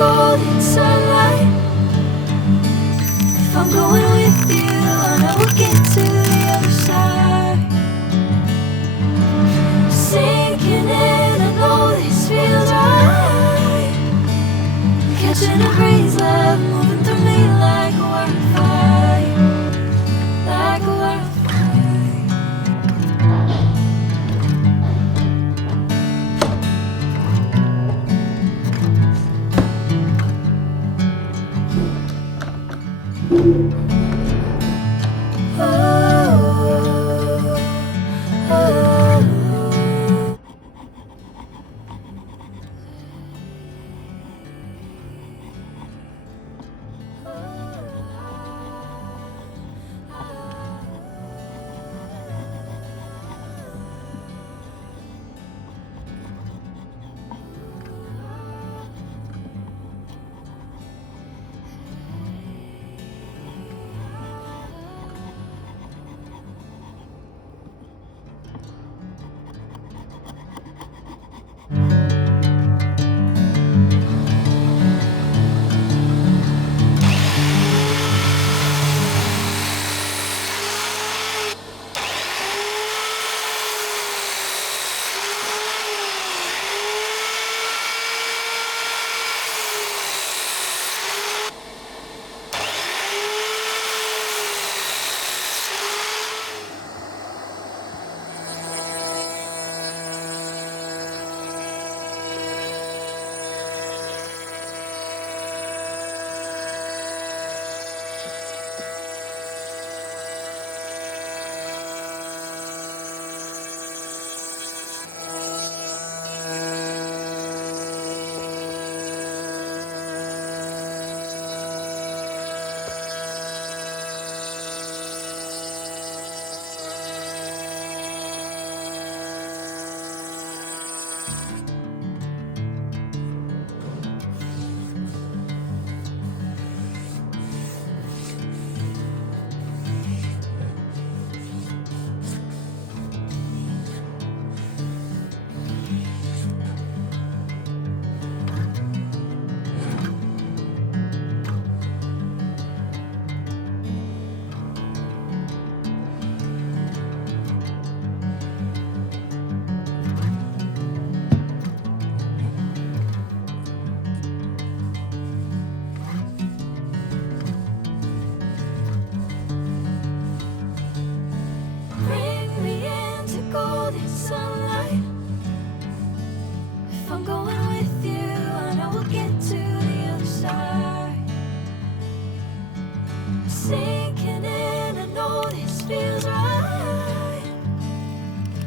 golden sunlight. If I'm going with you, I know we'll get to the other side. Sinking in, I know this feels right. Catching a breeze, love moving through me like a wildfire, like a wildfire. Bring me into golden sunlight. If I'm going with you, I know we'll get to the other side. Sinking in, I know this feels right.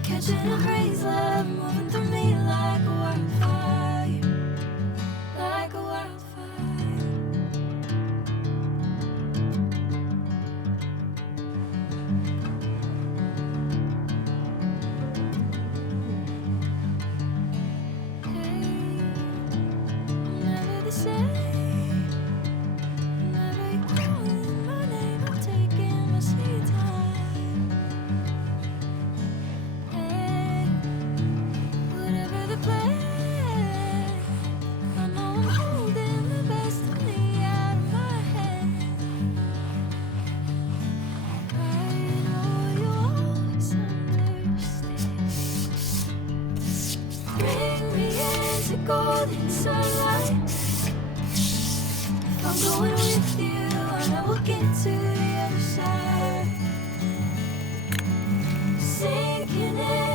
Catching a breeze, love moving through me like a wildfire, like a wildfire. Never the same. Never you calling my name, I'm taking my sweet time. Hey, whatever the plan, I know I'm holding the best of me out of my head. I know you'll always understand. Bring me into golden sunlight. If I'm going with you, I know we'll get to the other side. Sinking in.